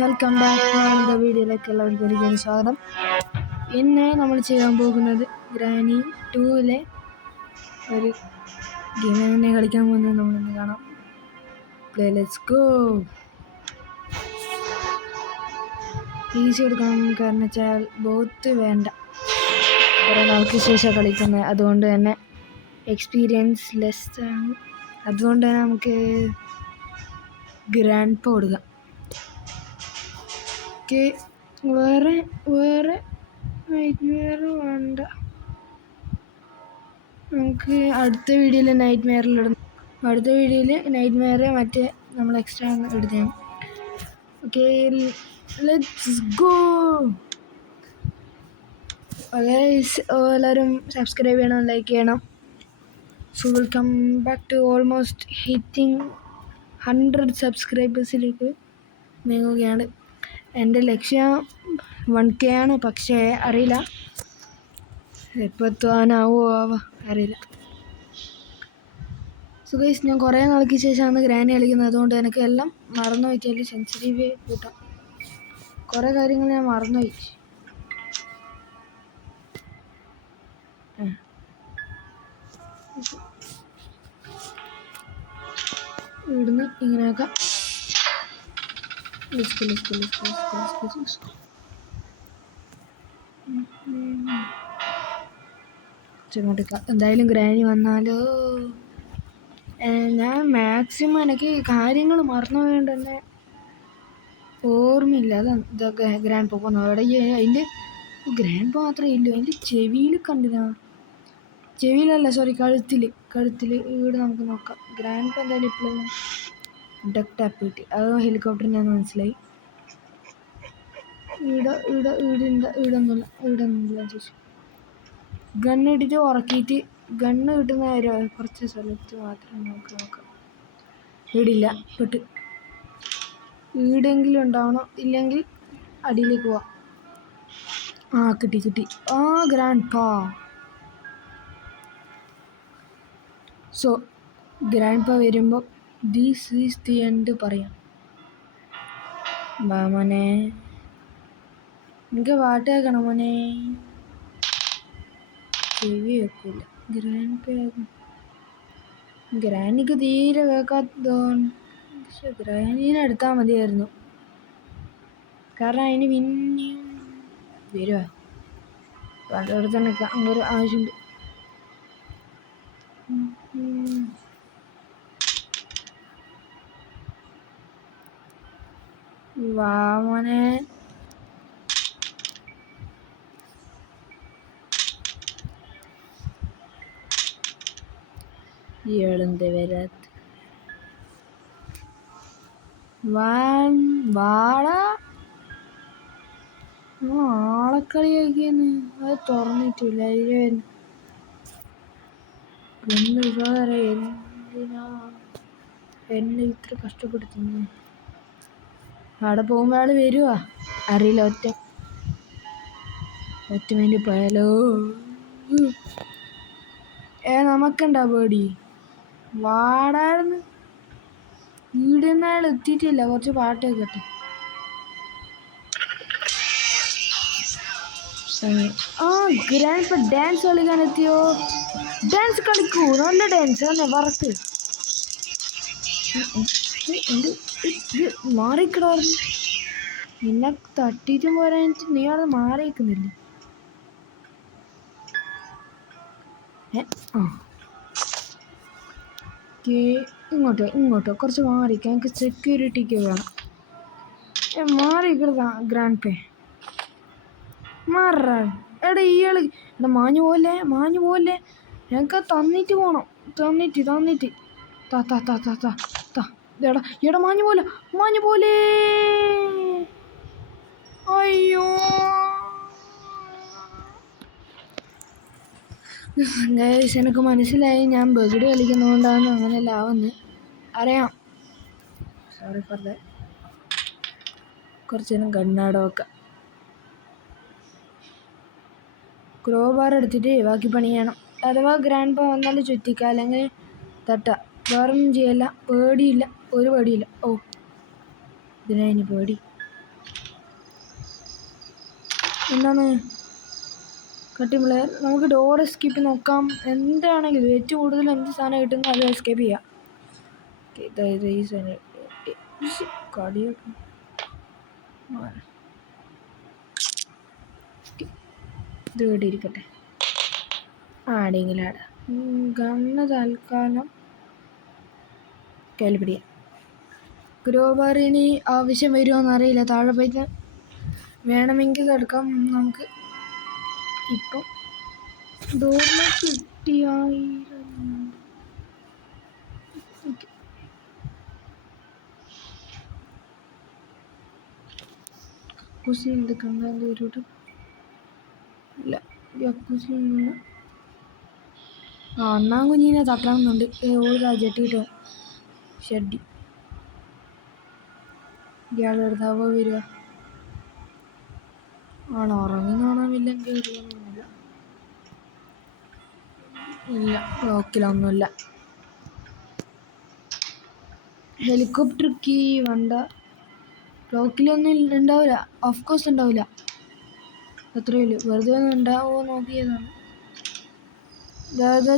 Welcome back to another വീഡിയോയിലേക്ക് എല്ലാവർക്കും സ്വാഗതം. ഇന്ന് നമ്മൾ ചെയ്യാൻ പോകുന്നത് ഗ്രാനി 2-ലെ ഒരു ഗെയിം തന്നെ കളിക്കാൻ പോകുന്നത് നമ്മളിന്ന് കാണാം. Let's go. ഈസി എടുക്കണം, കാരണം വെച്ചാൽ ബോത്ത് വേണ്ട, കുറേ നാൾക്ക് ശേഷം കളിക്കുന്നത്, അതുകൊണ്ട് തന്നെ എക്സ്പീരിയൻസ് ലെസ് ആണ്. അതുകൊണ്ട് തന്നെ നമുക്ക് ഗ്രാൻഡ് പോ കൊടുക്കാം. വേറെ നൈറ്റ് മെയർ വേണ്ട, നമുക്ക് അടുത്ത വീഡിയോയിൽ നൈറ്റ് മെയർ മറ്റേ നമ്മൾ എക്സ്ട്രാ എടുത്തേം. Okay, let's go. എല്ലാവരും സബ്സ്ക്രൈബ് ചെയ്യണം, ലൈക്ക് ചെയ്യണം. So welcome back to almost hitting 100 സബ്സ്ക്രൈബേഴ്സിലേക്ക് നീങ്ങുകയാണ്. എൻ്റെ ലക്ഷ്യം 1K ആണ്, പക്ഷേ അറിയില്ല എപ്പോൾ എത്തുവാനാവോ അറിയില്ല. സോ ഗൈസ്, ഞാൻ കുറേ നാൾക്ക് ശേഷമാണ് ഗ്രാനി കളിക്കുന്നത്, അതുകൊണ്ട് എനിക്ക് എല്ലാം മറന്നു വയ്ക്കാൽ സെൻസിറ്റീവ് കൂട്ടാം. കുറേ കാര്യങ്ങൾ ഞാൻ മറന്നുപോയി. ഇവിടുന്ന് ഇങ്ങനെയൊക്കെ എന്തായാലും ഗ്രാനി വന്നാലോ. ഞാൻ മാക്സിമം എനിക്ക് കാര്യങ്ങൾ മറന്നു പോയതുകൊണ്ട് തന്നെ ഓർമ്മയില്ല. അത് ഇതൊക്കെ ഗ്രാൻഡ് പോ പോകുന്നു അവിടെ. അതിൻ്റെ ഗ്രാൻഡ് പോ മാത്രമേ ഇല്ലൂ, അതിൻ്റെ ചെവിയിൽ കണ്ടില്ല. ചെവിയിലല്ല, സോറി, കഴുത്തിൽ ഇവിടെ നമുക്ക് നോക്കാം. ഗ്രാൻഡ് പോ എന്തായാലും ഇപ്പോഴും ഡക്ക് ടാപ്പ് കിട്ടി, അത് ഹെലികോപ്റ്ററിനാന്ന് മനസ്സിലായി. ഇവിടൊന്നുമില്ല ചേച്ചി. ഗണ്ണിട്ടിട്ട് ഉറക്കിയിട്ട് ഗണ്ണ് കിട്ടുന്ന കുറച്ച് സ്ഥലത്ത് മാത്രം നമുക്ക് നോക്കാം. ഇവിടില്ല, പെട്ട്. ഈടെങ്കിലും ഉണ്ടാവണം, ഇല്ലെങ്കിൽ അടിയിലേക്ക് പോവാം. കിട്ടി. ഗ്രാൻഡ് പാ. സോ ഗ്രാൻഡ് പാ വരുമ്പോൾ ദിസ് ഈസ് ദി എൻഡ് പറയാം. മോനെ, എനിക്ക് പാട്ട് കേൾക്കണം മോനെ. ചെവി വെക്കൂല. ഗ്രാനിക്ക് തീരെ കേൾക്കാത്തതുകൊണ്ട്, പക്ഷെ ഗ്രാനീനെ എടുത്താൽ മതിയായിരുന്നു, കാരണം അതിന് പിന്നെയും വരുവാ. അവിടെ തന്നെ അങ്ങനെ ആവശ്യമുണ്ട്. വാ മോനെ. ഇയാളെന്ത് വരാത്ത വാടാ. ആളക്കളിയാക്കിയെന്ന് അത് തുറന്നിട്ടില്ല. എന്തിനാ എന്നെ ഇത്ര കഷ്ടപ്പെടുത്തുന്നു? അവിടെ പോകുമ്പോൾ ആൾ വരുവാ അറിയില്ല. ഒറ്റ വേണ്ടി പോയാലോ. നമുക്കുണ്ടാ പേടി? വാടായിരുന്നു. വീടിന്ന് അയാൾ എത്തിയിട്ടില്ല, കുറച്ച് പാട്ട് കേൾക്കട്ടെ. ഗ്രാൻഡ് ഇപ്പം ഡാൻസ് കളിക്കാൻ എത്തിയോ? ഡാൻസ് കളിക്കൂ, നല്ല ഡാൻസ് തന്നെ, വറക്ക്. മാറിക്കിടാറുണ്ട്. നിന്നെ തട്ടിയിട്ടും പോരാനിട്ട് നീ അവിടെ മാറിയിരിക്കുന്നില്ലേ? ഇങ്ങോട്ടോ കുറച്ച് മാറിക്കാം. എനിക്ക് സെക്യൂരിറ്റിക്ക് വേണം. മാറിക്കിട ഗ്രാൻഡ് പേ. മാറാ എടാ, ഇയാള് എടാ മാഞ്ഞു പോലെ. ഞങ്ങൾക്ക് തന്നിട്ട് പോണം. തന്നിട്ട് എടാ മാഞ്ഞു പോലെ. അയ്യോ ഗൈസ്, എനിക്ക് മനസ്സിലായി ഞാൻ ബഗഡ് കളിക്കുന്നതുകൊണ്ടാണ് അങ്ങനെയല്ല ആവുന്നത്, അറിയാം. Sorry for that. കുറച്ച് നേരം കണ്ണാട വെക്കാം. ക്രോ ബാർ എടുത്തിട്ട് ബാക്കി പണി ചെയ്യണം. അഥവാ ഗ്രാൻഡ് പോ വന്നാൽ ചുറ്റിക്കുക, അല്ലെങ്കിൽ തട്ടാം. വേറൊന്നും ചെയ്യല്ല. ഒരു പേടിയില്ല. ഇതിനാ ഇനി പേടി. എന്താണ് കട്ടിംഗ് പ്ലെയർ? നമുക്ക് ഡോർ എസ്കേപ്പ് നോക്കാം. എന്താണെങ്കിലും ഏറ്റവും കൂടുതൽ എന്ത് സാധനം കിട്ടുന്നു അത് എസ്കേപ്പ് ചെയ്യാം. അതായത് ഈ സാധനം കടിയൊക്കെ ഇത് കേട്ടിരിക്കട്ടെ. ആടെങ്കിലും ആടെ ഗണ്ണ് തൽക്കാലം കൈപിടിയാം. ഗ്രോബാറിനി ആവശ്യം വരുമോയെന്ന് അറിയില്ല. താഴെ പോയിട്ട് വേണമെങ്കിൽ എടുക്കാം. നമുക്ക് ഇപ്പം ഡോറിന് കിട്ടിയായിരുന്നു. കുസി എടുക്കണ്ട ഒരു ഇല്ല. കുസി അണ്ണാൻ കുഞ്ഞിനെ തട്ടണമെന്നുണ്ട്. ഓരോ ജെട്ടി കിട്ടുക ഷെഡി ഇയാൾ എടുത്താവോ വരിക ആണോ? ഉറങ്ങുന്നാണോന്നില്ലെങ്കിൽ വരുമൊന്നുമില്ല. ഇല്ല, ബ്ലോക്കിലൊന്നുമില്ല. ഹെലികോപ്റ്റർ കീ വേണ്ട. ബ്ലോക്കിലൊന്നും ഉണ്ടാവില്ല. ഓഫ് കോഴ്സ് ഉണ്ടാവില്ല. അത്രയേ ഉള്ളൂ. വെറുതെ ഒന്നും ഉണ്ടാവുമോ നോക്കിയതാണ്.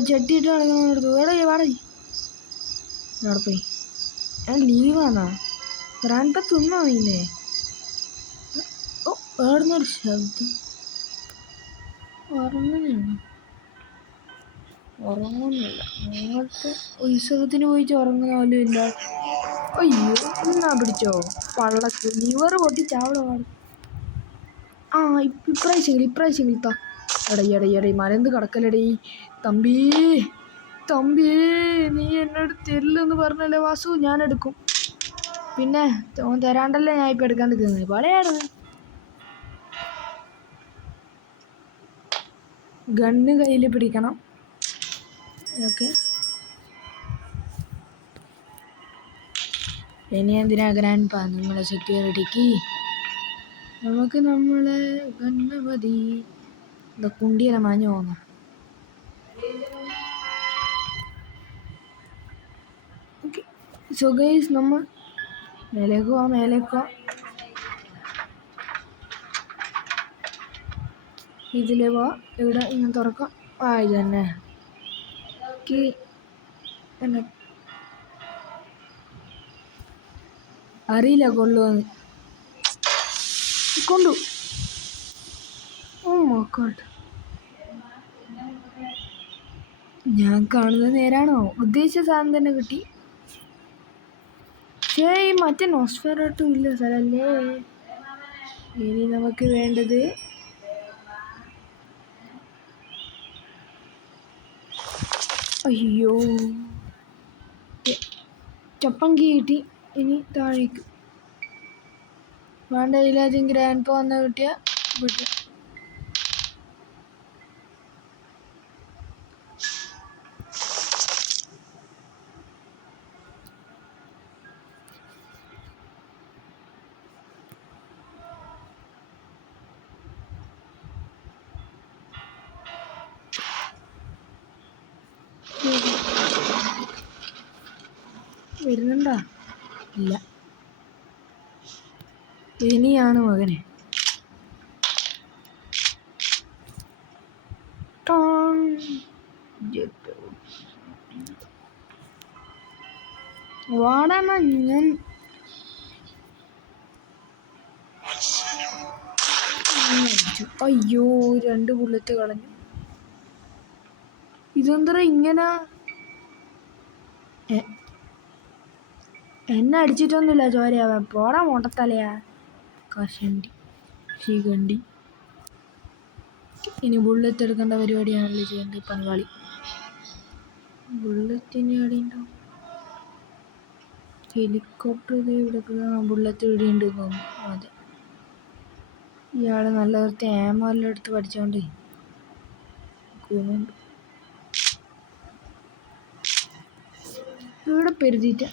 ചെട്ടിയിട്ട് കളിക്കുന്നതെടുത്തു. വാടകി അവിടെ പോയി. ഞാൻ ലീവാണോ? ഗ്രാൻഡ് പ തിന്നോ നിന്നെ? ഓ, വേടുന്നൊരു ശബ്ദം. ഉറങ്ങുന്നതാണ്. ഉറങ്ങുന്നില്ല. നിങ്ങളത്തെ ഉത്സവത്തിന് പോയിട്ട് ഉറങ്ങുന്ന പോലും ഇല്ല. അയ്യോ, എന്നാ പിടിച്ചോ പള്ളക്ക് ലിവർ പൊട്ടി ചാവട പാടും. ആ ഇപ്രാവശ്യം കിട്ടാ. എടേ മലന്ത് കിടക്കലടേ തമ്പി. നീ എന്നോട് തരില്ലെന്ന് പറഞ്ഞല്ലേ വാസു? ഞാൻ എടുക്കും. പിന്നെ തരാണ്ടല്ലേ ഞാൻ ഇപ്പം എടുക്കാണ്ട് തിന്നത്. പടയാണ് ഗണ്ണ് കയ്യിൽ പിടിക്കണം. ഓക്കെ, ഇനി എന്തിനാ ഗ്രാൻഡ് പാ നിങ്ങളെ സെക്യൂരിറ്റിക്ക്? നമുക്ക് നമ്മളെ ഗണ്ണ് മതി. എന്താ കുണ്ടിയല മാഞ്ഞു പോകുന്നു. ഓക്കെ, സോ ഗൈസ് നമ്മൾ മേലേക്ക് ഇതിൽ പോവാ. ഇവിടെ ഇങ്ങനെ തുറക്കാം. ഇത് തന്നെ എന്നെ അറിയില്ല കൊള്ളുവന്ന്. കൊണ്ടു. ഓ മൈ ഗോഡ്, ഞാൻ കാണുന്നത് നേരാണോ? ഉദ്ദേശിച്ച സാധനം തന്നെ കിട്ടി. ഈ മറ്റേ നോസ്ഫെറാട്ടും ഇല്ല സ്ഥലല്ലേ. ഇനി നമുക്ക് വേണ്ടത് അയ്യോ ചപ്പങ്കി കിട്ടി. ഇനി താഴേക്ക് വേണ്ട. ഇല്ലാതെ ഗ്രാൻഡ് പ വന്ന് കിട്ടിയ വിട്ടു. വരുന്നുണ്ടോ? ഇല്ല. ഇനിയാണ് മകനെ. വാടാണ് ഞാൻ. അയ്യോ, 2 ബുള്ളറ്റ് കളഞ്ഞു. ഇതെന്താ ഇങ്ങനെ? എന്നെ അടിച്ചിട്ടൊന്നുമില്ല ചോരയാവാ. പോടാ മോട്ടത്തലയാ കഷണ്ടി ശീകണ്ടി. ഇനി ബുള്ളറ്റ് എടുക്കേണ്ട പരിപാടിയാണല്ലോ ചെയ്യേണ്ടത്. പങ്കാളി ബുള്ളറ്റിന് അടിയുണ്ടോ? ഹെലികോപ്റ്റർ ഇവിടെ ബുള്ളറ്റ് ഇടിയുണ്ട് തോന്നുന്നു. അതെ, ഇയാൾ നല്ല വൃത്തി ആമോല്ലാം എടുത്ത് പഠിച്ചോണ്ട് ഇവിടെ പെരുതിട്ട.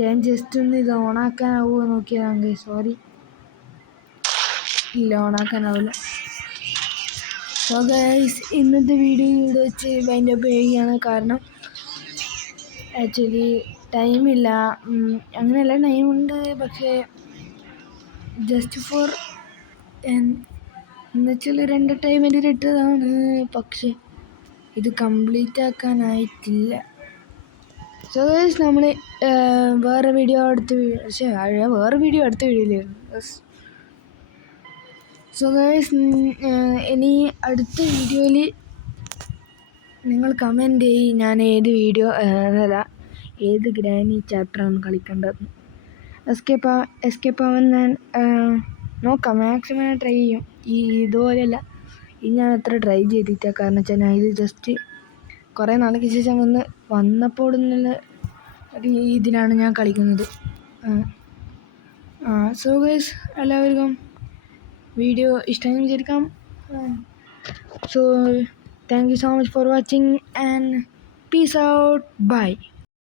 ഞാൻ ജസ്റ്റ് ഒന്ന് ഇത് ഓണാക്കാനാവുമോ നോക്കിയതാ സോറി. ഇല്ല, ഓണാക്കാനാവില്ല. സോ ഗൈസ്, ഇന്നത്തെ വീഡിയോ ഇവിടെ വെച്ച് വൈൻഡ് അപ്പ് ചെയ്യുകയാണ്. കാരണം ആക്ച്വലി ടൈമില്ല. അങ്ങനെയല്ല, ടൈമുണ്ട്, പക്ഷേ ജസ്റ്റ് ഫോർ എന്നുവെച്ചാൽ ഒരു എൻ്റർടൈൻമെൻറ്റിന് ഇട്ടതാണ്. പക്ഷേ ഇത് കംപ്ലീറ്റ് ആക്കാനായിട്ടില്ല. സോ ഗൈസ്, നമ്മൾ വേറെ വീഡിയോ അടുത്ത വീഡിയോയിലായിരുന്നു. സോ ഗൈസ്, ഇനി അടുത്ത വീഡിയോയിൽ നിങ്ങൾ കമൻറ്റ് ചെയ്യും ഞാൻ ഏത് ഗ്രാനി ചാപ്റ്ററാണ് കളിക്കേണ്ടത്. എസ്കേപ്പ് ആവാൻ ഞാൻ നോക്കാം, മാക്സിമം ഞാൻ ട്രൈ ചെയ്യും. ഇതുപോലെയല്ല, ഇത് ഞാൻ അത്ര ട്രൈ ചെയ്തിട്ടാണ്. കാരണം വെച്ചാൽ ഞാൻ ഇത് ജസ്റ്റ് കുറേ നാൾക്ക് ശേഷം വന്നപ്പോൾ നിന്നുള്ള ഒരു ഇതിലാണ് ഞാൻ കളിക്കുന്നത്. സോ ഗൈസ്, എല്ലാവർക്കും വീഡിയോ ഇഷ്ടമായി വിചാരിക്കാം. So thank you so much for watching and peace out. By.